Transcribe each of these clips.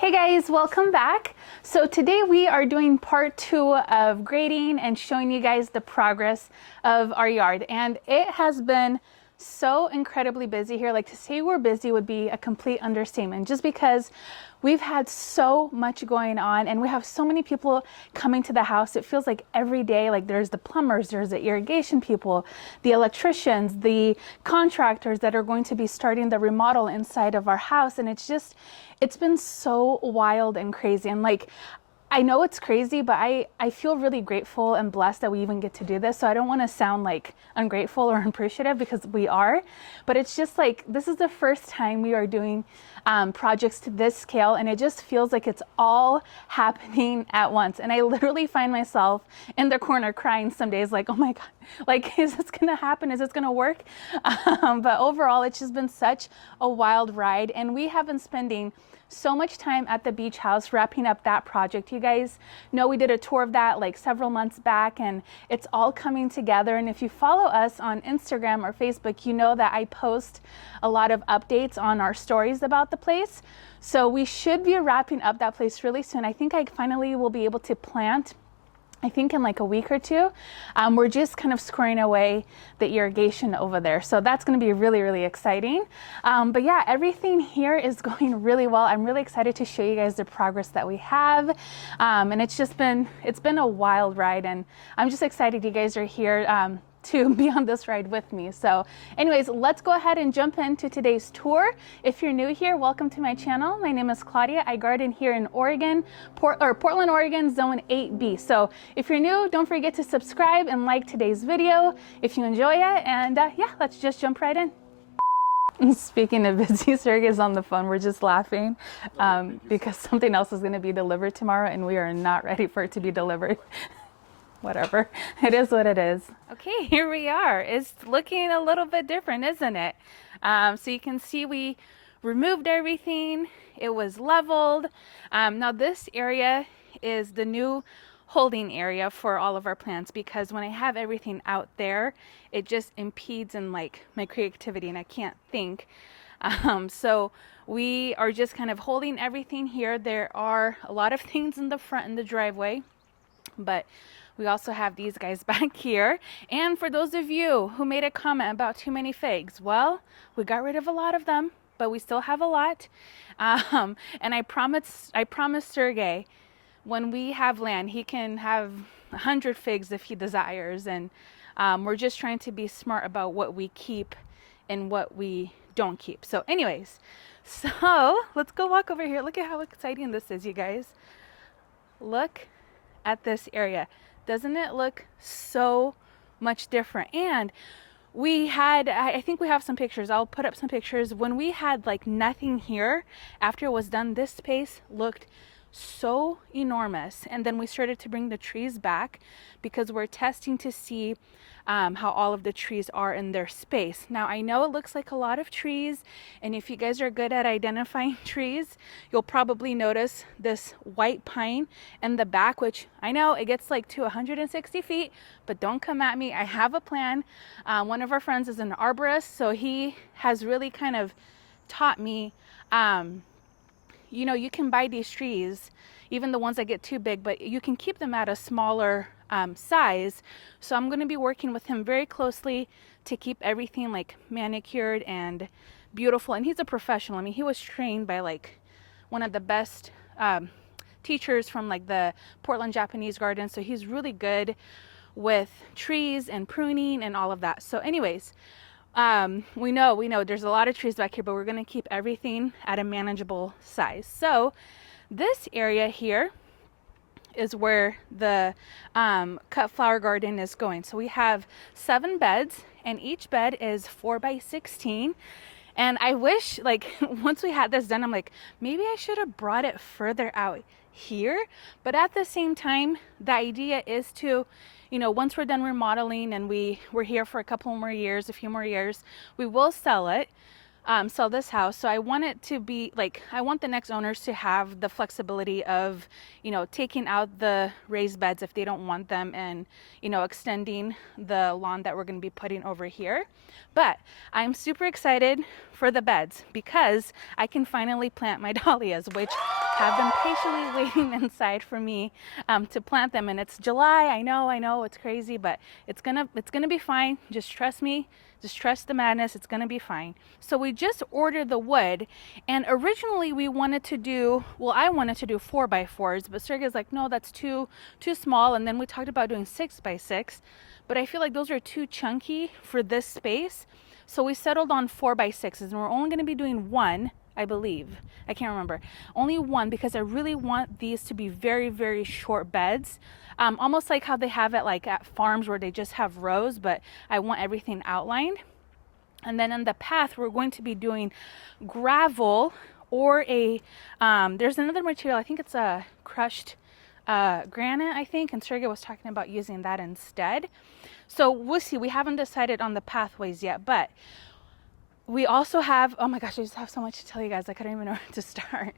Hey guys, welcome back. So today we are doing part 2 of grading and showing you guys the progress of our yard. And it has been so incredibly busy here. Like, to say we're busy would be a complete understatement, just because we've had so much going on and we have so many people coming to the house. It feels like every day, like there's the plumbers, there's the irrigation people, the electricians, the contractors that are going to be starting the remodel inside of our house. And it's been so wild and crazy. And like, I know it's crazy, but I feel really grateful and blessed that we even get to do this. So I don't want to sound like ungrateful or unappreciative, because we are, but it's just like, this is the first time we are doing projects to this scale, and it just feels like it's all happening at once. And I literally find myself in the corner crying some days, like, oh my God, like, is this gonna happen? Is this gonna work? But overall, it's just been such a wild ride, and we have been spending so much time at the beach house wrapping up that project. You guys know we did a tour of that like several months back, and it's all coming together. And if you follow us on Instagram or Facebook, you know that I post a lot of updates on our stories about the place. So we should be wrapping up that place really soon. I think I finally will be able to plant, I think in like a week or two. We're just kind of squaring away the irrigation over there. So that's going to be really, really exciting. But yeah, everything here is going really well. I'm really excited to show you guys the progress that we have. And it's been a wild ride, and I'm just excited you guys are here to be on this ride with me. So anyways, let's go ahead and jump into today's tour. If you're new here, welcome to my channel. My name is Claudia. I garden here in Oregon, Portland, Oregon, zone 8B. So if you're new, don't forget to subscribe and like today's video if you enjoy it. And yeah, let's just jump right in. Speaking of busy, Sergey is on the phone. We're just laughing because something else is going to be delivered tomorrow, and we are not ready for it to be delivered. Whatever, it is what it is. Okay, here we are. It's looking a little bit different, isn't it? So you can see we removed everything. It was leveled. Now this area is the new holding area for all of our plants, because when I have everything out there, it just impedes in like my creativity and I can't think. So we are just kind of holding everything here. There are a lot of things in the front in the driveway, but we also have these guys back here. And for those of you who made a comment about too many figs, well, we got rid of a lot of them, but we still have a lot. And I promised Sergey, when we have land, he can have 100 figs if he desires. And we're just trying to be smart about what we keep and what we don't keep. So anyways, so let's go walk over here. Look at how exciting this is, you guys. Look at this area. Doesn't it look so much different? And we had, I think we have some pictures. I'll put up some pictures. When we had like nothing here, after it was done, this space looked so enormous. And then we started to bring the trees back because we're testing to see how all of the trees are in their space. Now I know it looks like a lot of trees, and if you guys are good at identifying trees, you'll probably notice this white pine in the back, which I know it gets like to 160 feet, but don't come at me. I have a plan. One of our friends is an arborist, so he has really kind of taught me, you know, you can buy these trees, even the ones that get too big, but you can keep them at a smaller size. So I'm going to be working with him very closely to keep everything like manicured and beautiful. And he's a professional. I mean, he was trained by like one of the best teachers from like the Portland Japanese garden. So he's really good with trees and pruning and all of that. So anyways, we know there's a lot of trees back here, but we're going to keep everything at a manageable size. So this area here is where the cut flower garden is going. So we have 7 beds, and each bed is 4 by 16. And I wish, like, once we had this done, I'm like, maybe I should have brought it further out here. But at the same time, the idea is to, you know, once we're done remodeling and we're here for a couple more years, a few more years, we will sell it. sell this house. So I want it to be like, I want the next owners to have the flexibility of, you know, taking out the raised beds if they don't want them, and, you know, extending the lawn that we're going to be putting over here. But I'm super excited for the beds because I can finally plant my dahlias, which have been patiently waiting inside for me to plant them. And it's July. I know it's crazy, but it's gonna be fine. Just trust me. Just trust the madness. It's gonna be fine. So we just ordered the wood, and originally we wanted to do, well, I wanted to do 4x4s, but Sergey's like, no, that's too small. And then we talked about doing 6x6, but I feel like those are too chunky for this space. So we settled on 4x6s, and we're only going to be doing one, I believe. I can't remember. Only one, because I really want these to be very, very short beds. Almost like how they have it like at farms where they just have rows, but I want everything outlined. And then on the path, we're going to be doing gravel or there's another material, I think it's a crushed granite, I think, and Sergey was talking about using that instead. So we'll see. We haven't decided on the pathways yet, but we also have, oh my gosh, I just have so much to tell you guys. I couldn't even know where to start.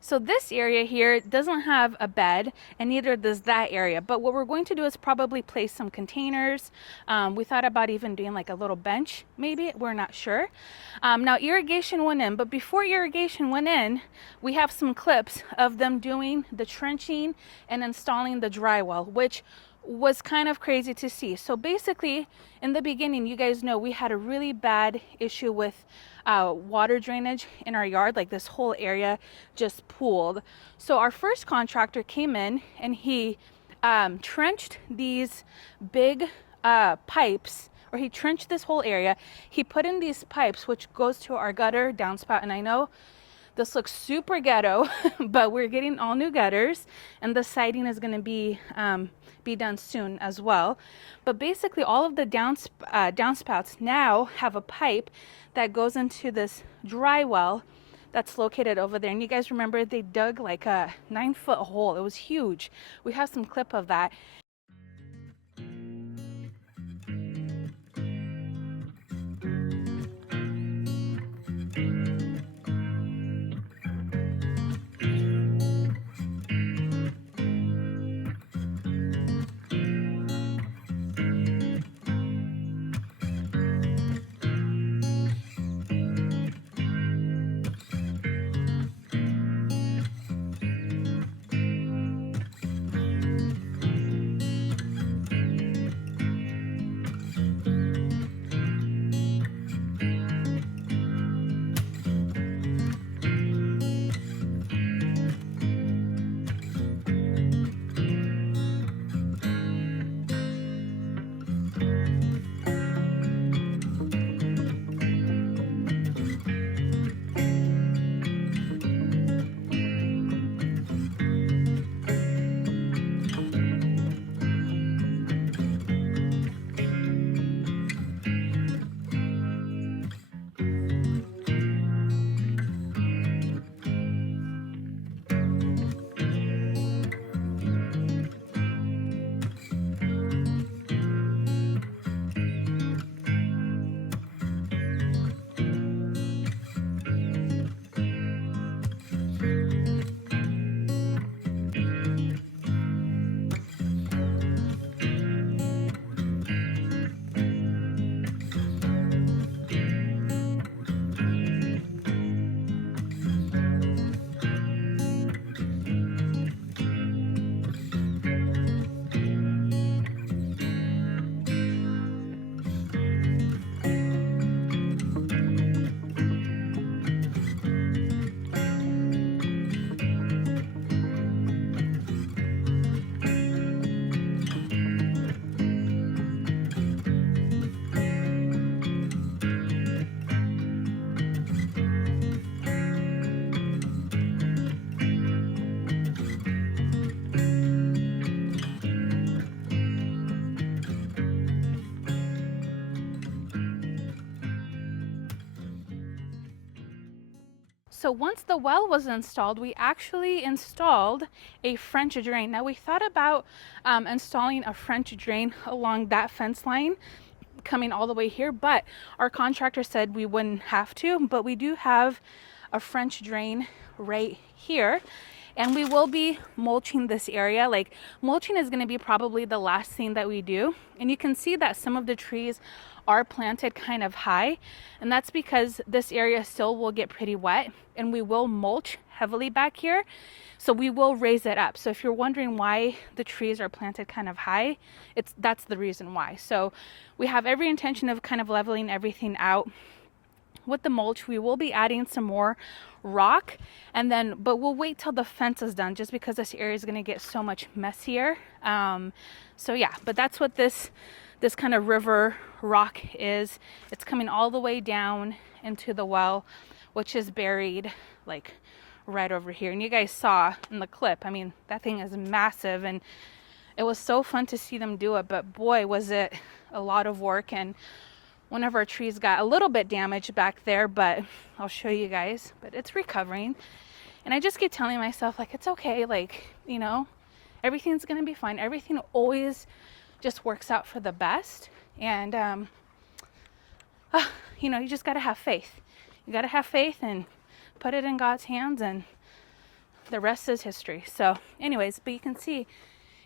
So this area here doesn't have a bed, and neither does that area. But what we're going to do is probably place some containers. We thought about even doing like a little bench, maybe. We're not sure. Now irrigation went in, but before irrigation went in, we have some clips of them doing the trenching and installing the drywall, which was kind of crazy to see. So basically, in the beginning, you guys know we had a really bad issue with water drainage in our yard. Like this whole area just pooled. So our first contractor came in and he trenched these big pipes, or he trenched this whole area. He put in these pipes, which goes to our gutter downspout. And I know this looks super ghetto, but we're getting all new gutters, and the siding is going to be done soon as well. But basically all of the downspouts now have a pipe that goes into this dry well that's located over there. And you guys remember they dug like a 9-foot hole. It was huge. We have some clip of that. So once the well was installed, we actually installed a French drain. Now we thought about installing a French drain along that fence line, coming all the way here, but our contractor said we wouldn't have to, but we do have a French drain right here, and we will be mulching this area. Like, mulching is going to be probably the last thing that we do. And you can see that some of the trees are planted kind of high, and that's because this area still will get pretty wet, and we will mulch heavily back here, so we will raise it up. So if you're wondering why the trees are planted kind of high, that's the reason why. So we have every intention of kind of leveling everything out with the mulch. We will be adding some more rock, and then but we'll wait till the fence is done, just because this area is going to get so much messier. So yeah, but that's what this kind of river rock is. It's coming all the way down into the well, which is buried like right over here. And you guys saw in the clip, I mean, that thing is massive, and it was so fun to see them do it, but boy, was it a lot of work. And one of our trees got a little bit damaged back there, but I'll show you guys, but it's recovering. And I just keep telling myself, like, it's okay, like, you know, everything's gonna be fine. Everything always just works out for the best. And you know, you just gotta have faith. You gotta have faith and put it in God's hands, and the rest is history. So anyways, but you can see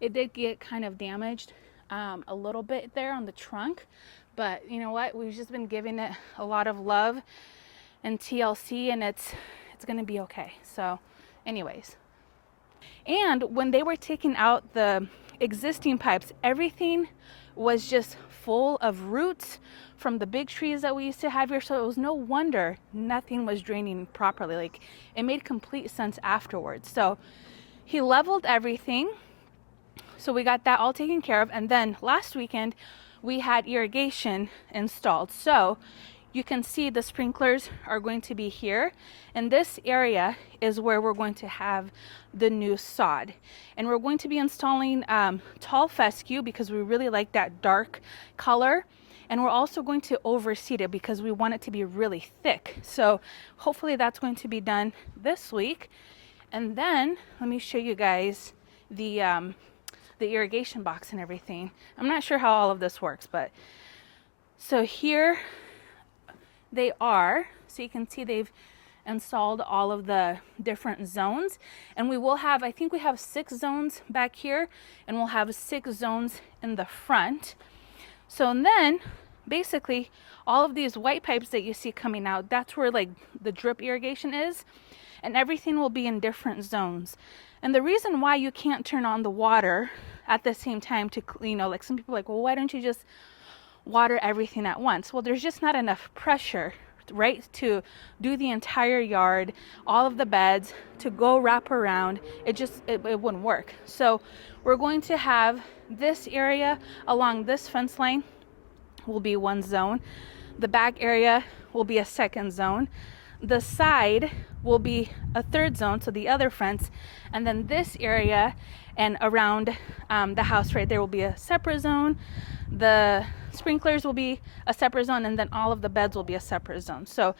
it did get kind of damaged a little bit there on the trunk, but you know what, we've just been giving it a lot of love and TLC, and it's gonna be okay. So anyways, and when they were taking out the existing pipes, everything was just full of roots from the big trees that we used to have here. So it was no wonder nothing was draining properly. Like, it made complete sense afterwards. So he leveled everything, so we got that all taken care of. And then last weekend we had irrigation installed, so you can see the sprinklers are going to be here, and this area is where we're going to have the new sod. And we're going to be installing tall fescue because we really like that dark color, and we're also going to overseed it because we want it to be really thick. So hopefully that's going to be done this week. And then let me show you guys the irrigation box and everything. I'm not sure how all of this works, but so here they are. So you can see they've installed all of the different zones, and we will have, I think we have 6 zones back here, and we'll have 6 zones in the front. So and then basically all of these white pipes that you see coming out, that's where like the drip irrigation is, and everything will be in different zones. And the reason why you can't turn on the water at the same time to, you know, like some people are like, well, why don't you just water everything at once? Well, there's just not enough pressure, right, to do the entire yard, all of the beds, to go wrap around. It wouldn't work. So we're going to have this area along this fence line will be one zone. The back area will be a second zone. The side will be a third zone, so the other fence. And then this area and around the house right there will be a separate zone. The sprinklers will be a separate zone, and then all of the beds will be a separate zone. So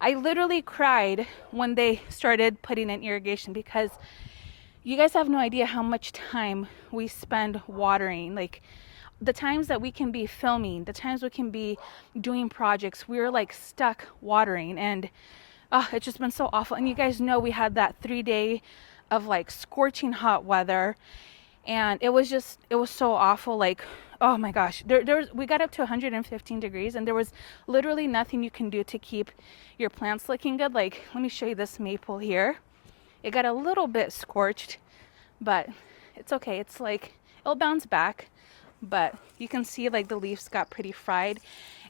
I literally cried when they started putting in irrigation, because you guys have no idea how much time we spend watering. Like, the times that we can be filming, the times we can be doing projects, we're like stuck watering, and it's just been so awful. And you guys know we had that 3-day of like scorching hot weather, and it was so awful. Like, oh my gosh, we got up to 115 degrees, and there was literally nothing you can do to keep your plants looking good. Like, let me show you this maple here. It got a little bit scorched, but it's okay. It's like, it'll bounce back, but you can see like the leaves got pretty fried.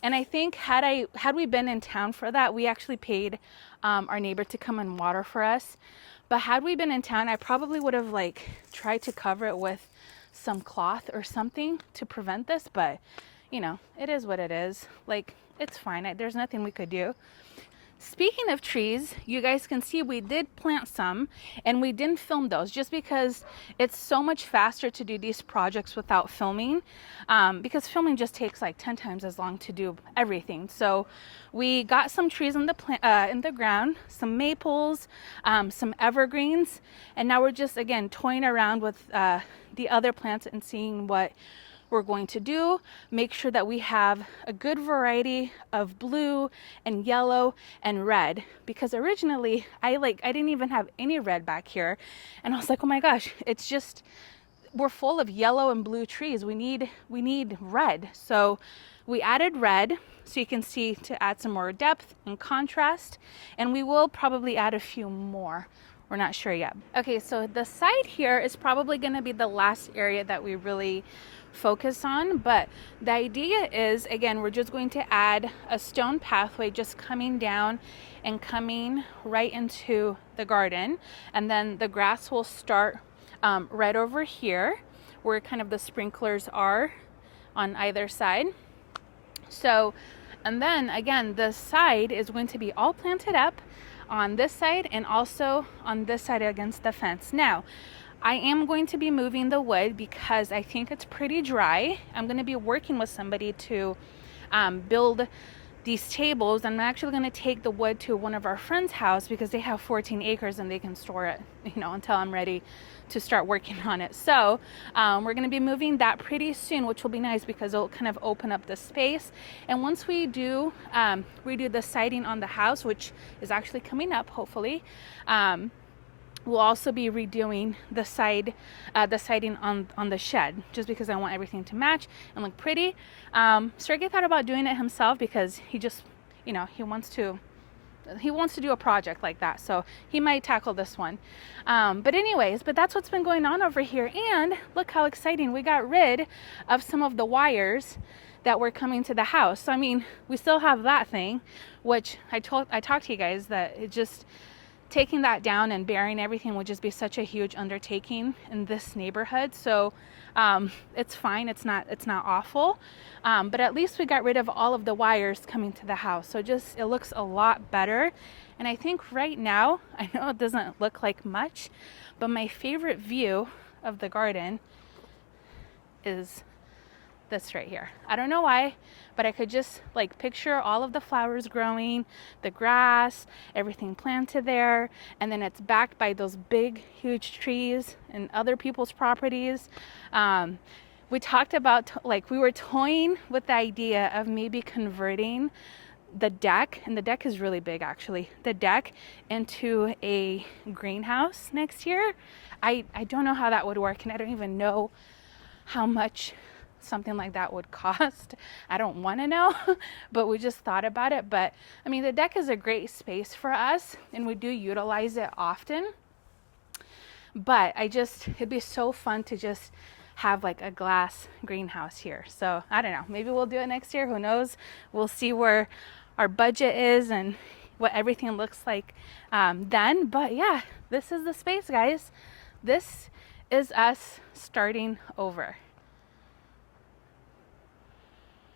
And I think had we been in town for that, we actually paid our neighbor to come and water for us. But had we been in town, I probably would have like tried to cover it with some cloth or something to prevent this. But you know, it is what it is. Like, it's fine. There's nothing we could do. Speaking of trees, you guys can see we did plant some, and we didn't film those just because it's so much faster to do these projects without filming, because filming just takes like 10 times as long to do everything. So we got some trees in the ground, some maples, some evergreens, and now we're just again toying around with the other plants and seeing what we're going to do. Make sure that we have a good variety of blue and yellow and red, because originally I didn't even have any red back here, and I was like, oh my gosh, it's just, we're full of yellow and blue trees. We need red. So we added red, so you can see, to add some more depth and contrast, and we will probably add a few more. We're not sure yet. Okay, so the side here is probably going to be the last area that we really focus on, but the idea is, again, we're just going to add a stone pathway just coming down and coming right into the garden, and then the grass will start right over here where kind of the sprinklers are on either side. So, and then again, the side is going to be all planted up on this side and also on this side against the fence. Now, I am going to be moving the wood because I think it's pretty dry. I'm going to be working with somebody to build these tables. I'm actually going to take the wood to one of our friends' house because they have 14 acres and they can store it, until I'm ready to start working on it. So we're going to be moving that pretty soon, which will be nice because it'll kind of open up the space. And once we do redo the siding on the house, which is actually coming up hopefully, we'll also be redoing the siding on the shed, just because I want everything to match and look pretty. Sergey thought about doing it himself because he just, he wants to do a project like that, so he might tackle this one. But that's what's been going on over here. And look how exciting, we got rid of some of the wires that were coming to the house. So I mean, we still have that thing, which I talked to you guys that it just, taking that down and burying everything would just be such a huge undertaking in this neighborhood. So it's fine, it's not awful, but at least we got rid of all of the wires coming to the house, so it looks a lot better. And I think right now, I know it doesn't look like much, but my favorite view of the garden is this right here. I don't know why, but I could just picture all of the flowers growing, the grass, everything planted there, and then it's backed by those big, huge trees and other people's properties. We talked about, we were toying with the idea of maybe converting the deck, and the deck is really big actually, the deck into a greenhouse next year. I don't know how that would work, and I don't even know how much something like that would cost. I don't want to know, but we just thought about it. But I mean, the deck is a great space for us and we do utilize it often, but it'd be so fun to just have a glass greenhouse here. So I don't know, maybe we'll do it next year, who knows. We'll see where our budget is and what everything looks like then. But yeah, this is the space, guys. This is us starting over.